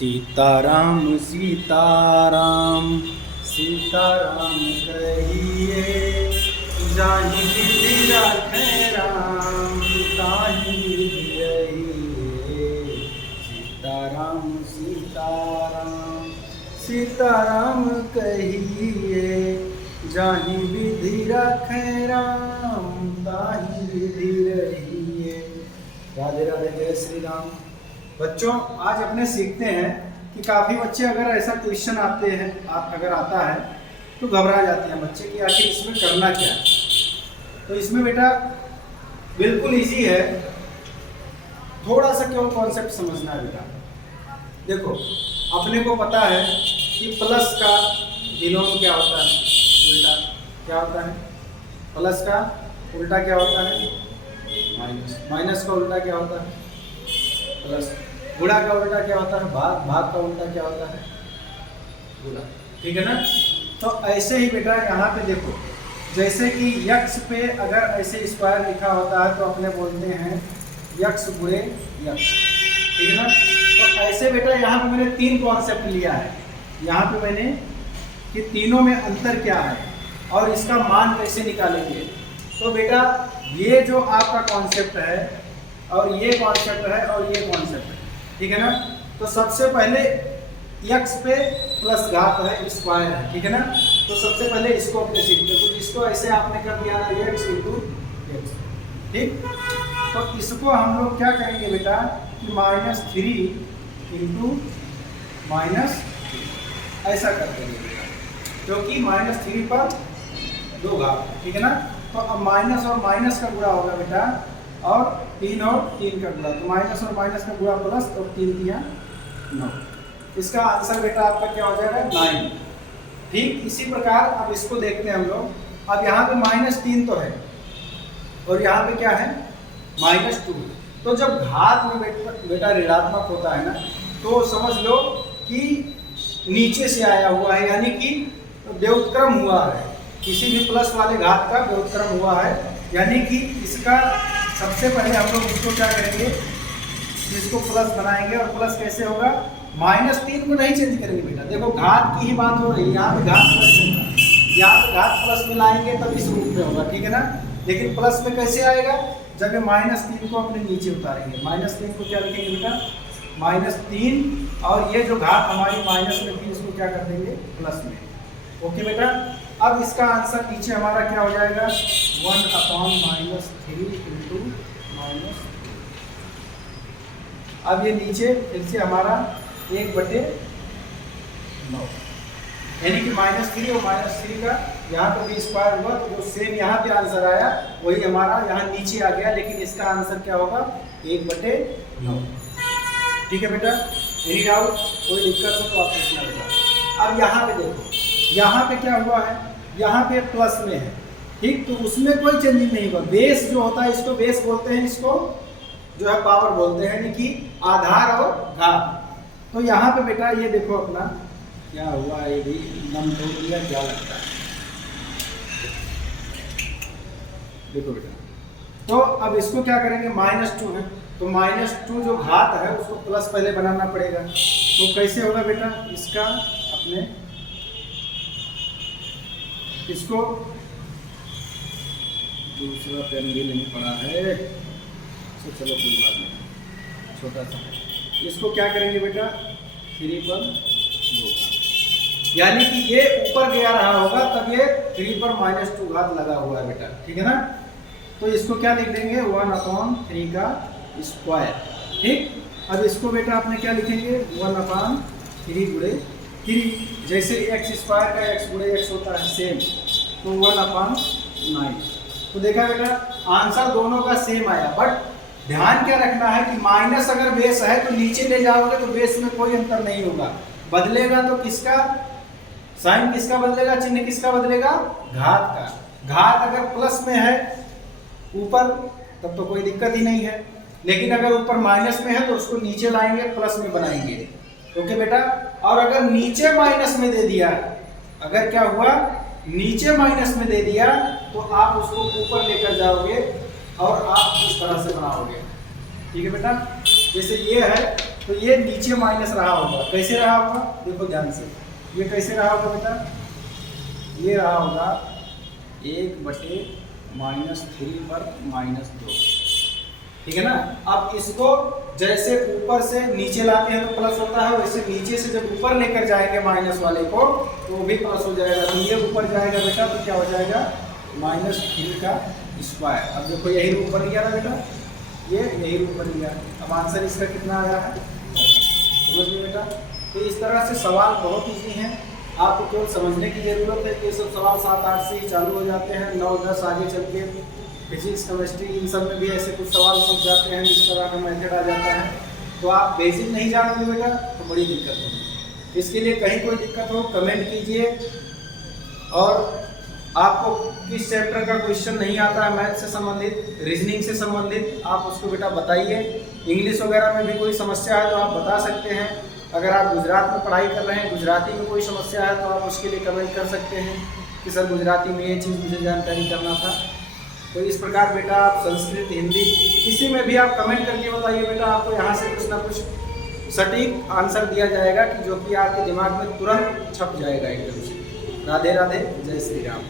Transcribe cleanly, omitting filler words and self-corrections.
सीताराम सीताराम सीताराम कहिए, जाहि विधि राखै राम ताहि विधि रहिए। सीताराम सीताराम सीताराम कहिए, जाहि विधि राखै राम ताहि विधि रहिए। राधे राधे, जय श्री राम। बच्चों, आज अपने सीखते हैं कि काफ़ी बच्चे अगर ऐसा क्वेश्चन आते हैं अगर आता है तो घबरा जाते हैं बच्चे कि आखिर इसमें करना क्या है। तो इसमें बेटा बिल्कुल इजी है, थोड़ा सा केवल कॉन्सेप्ट समझना है बेटा। देखो, अपने को पता है कि प्लस का विलोम क्या होता है, उल्टा क्या होता है। प्लस का उल्टा क्या होता है, माइनस। माइनस का उल्टा क्या होता है, प्लस। गुणा का उल्टा क्या होता है, भाग। भाग का उल्टा क्या होता है, गुणा। ठीक है ना। तो ऐसे ही बेटा यहाँ पे देखो, जैसे कि यक्स पे अगर ऐसे स्क्वायर लिखा होता है तो अपने बोलते हैं यक्स गुणे यक्स। ठीक है ना। तो ऐसे बेटा यहाँ पे मैंने तीन कॉन्सेप्ट लिया है। यहाँ पे मैंने कि तीनों में अंतर क्या है और इसका मान कैसे निकालेंगे। तो बेटा ये जो आपका कॉन्सेप्ट है और ये कॉन्सेप्ट है और ये कॉन्सेप्ट है, ठीक है ना। तो सबसे पहले यक्स पे प्लस घात है, स्क्वायर है, ठीक है ना। तो सबसे पहले इसको अपने सीखते हैं। तो इसको ऐसे आपने कर दिया ना, एक्स इंटू एक्स, ठीक। तो इसको हम लोग क्या करेंगे बेटा कि -3 इंटू -3 ऐसा कर देंगे बेटा, क्योंकि -3 पर 2 घात, ठीक है ना। तो अब माइनस और माइनस का गुणा होगा बेटा, और 3 और 3 का गुणा। तो माइनस और माइनस का गुणा प्लस, और 3 दिया 9। इसका आंसर बेटा आपका क्या हो जाएगा, 9। ठीक इसी प्रकार अब इसको देखते हैं हम लोग। अब यहाँ पे -3 तो है और यहाँ पे क्या है, -2। तो जब घात में बेटा ऋणात्मक होता है ना, तो समझ लो कि नीचे से आया हुआ है, यानी कि व्युत्क्रम हुआ है। किसी भी प्लस वाले घात का व्युत्क्रम हुआ है, यानी कि इसका सबसे पहले हम लोग इसको क्या करेंगे, इसको प्लस बनाएंगे। और प्लस कैसे होगा, -3 को नहीं चेंज करेंगे बेटा। देखो घात की ही बात हो रही है, यहाँ पे घात प्लस होगा, यहाँ पे घात प्लस में लाएंगे तब इस रूप में होगा, ठीक है ना। लेकिन प्लस में कैसे आएगा, जब ये -3 को अपने नीचे उतारेंगे। -3 को क्या लिखेंगे बेटा, -3, और ये जो घात हमारी माइनस में थी इसको क्या कर देंगे, प्लस में। ओके बेटा। अब इसका आंसर नीचे हमारा क्या हो जाएगा, 1/-3 इंटू -3। अब ये नीचे फिर से हमारा 1/9, यानी कि -3 और -3 का यहाँ पर भी स्क्वायर हुआ, तो जो सेम यहाँ पे आंसर आया वही हमारा यहाँ नीचे आ गया। लेकिन इसका आंसर क्या होगा, 1/9। ठीक है बेटा। एनी डाउट, कोई दिक्कत हो तो आप पूछना बेटा। अब यहाँ पे देखो, यहाँ पे क्या हुआ है, यहाँ पे प्लस में है, ठीक। तो उसमें कोई चेंजिंग नहीं हुआ। बेस जो होता है, इसको बेस बोलते हैं, इसको जो है पावर बोलते हैं, यानी कि आधार और घात। तो यहाँ पे बेटा ये देखो अपना क्या हुआ, ये भी नम तोड़ दिया, क्या लगता है, देखो बेटा। तो अब इसको क्या करेंगे, -2 है, तो -2 जो घात है उसको प्लस पहले बनाना पड़ेगा। तो कैसे होगा बेटा, इसका अपने इसको दूसरा पेन भी नहीं पड़ा है, तो चलो कोई बात नहीं, छोटा सा। इसको क्या करेंगे बेटा, 3 पर 2 घात, यानी कि ये ऊपर गया रहा होगा तब ये 3 पर -2 घात लगा हुआ है बेटा, ठीक है ना। तो इसको क्या लिख देंगे, 1/3 का स्क्वायर, ठीक। अब इसको बेटा आपने क्या लिखेंगे, 1/3 गुणे 3, जैसे x स्क्वायर का x गुणे x होता है सेम, तो 1/9। तो देखा बेटा आंसर दोनों का सेम आया। बट ध्यान क्या रखना है कि माइनस अगर बेस है तो नीचे ले जाओगे तो बेस में कोई अंतर नहीं होगा, बदलेगा तो किसका साइन, किसका बदलेगा, चिन्ह किसका बदलेगा, घात का। घात अगर प्लस में है ऊपर तब तो कोई दिक्कत ही नहीं है, लेकिन अगर ऊपर माइनस में है तो उसको नीचे लाएंगे, प्लस में बनाएंगे। ओके बेटा। और अगर नीचे माइनस में दे दिया, अगर क्या हुआ, नीचे माइनस में दे दिया, तो आप उसको ऊपर लेकर जाओगे और आप इस तरह से बनाओगे, ठीक है बेटा। जैसे ये है तो ये नीचे माइनस रहा होगा, कैसे रहा होगा देखो ध्यान से, ये कैसे रहा होगा बेटा, ये रहा होगा 1/-3 पर -2, ठीक है ना। अब इसको जैसे ऊपर से नीचे लाते हैं तो प्लस होता है, वैसे नीचे से जब ऊपर लेकर जाएंगे माइनस वाले को तो वो भी प्लस हो जाएगा। तो ये ऊपर जाएगा बेटा तो क्या हो जाएगा -3 का स्क्वायर। अब देखो यही रूप बन गया ना बेटा, ये यही रूप बन गया। अब आंसर इसका कितना आया है समझ लो बेटा। तो इस तरह से सवाल बहुत ईजी हैं, आपको केवल समझने की ज़रूरत है। ये सब सवाल 7-8 से ही चालू हो जाते हैं, 9-10 आगे चल के फिजिक्स केमिस्ट्री इन सब में भी ऐसे कुछ सवाल सब जाते हैं, इस तरह का मेथड आ जाता है। तो आप बेसिक नहीं जानोगे बेटा तो बड़ी दिक्कत होगी। इसके लिए कहीं कोई दिक्कत हो कमेंट कीजिए, और आपको किस चैप्टर का क्वेश्चन नहीं आता है मैथ से संबंधित, रीजनिंग से संबंधित, आप उसको बेटा बताइए। इंग्लिश वगैरह में भी कोई समस्या है तो आप बता सकते हैं। अगर आप गुजरात में पढ़ाई कर रहे हैं, गुजराती में कोई समस्या है तो आप उसके लिए कमेंट कर सकते हैं कि सर गुजराती में ये चीज़ मुझे जानकारी करना था। तो इस प्रकार बेटा आप संस्कृत, हिंदी किसी में भी आप कमेंट करके बताइए बेटा, आपको यहाँ से कुछ ना कुछ सटीक आंसर दिया जाएगा कि जो कि आपके दिमाग में तुरंत छप जाएगा एकदम से। राधे राधे, जय श्री राम।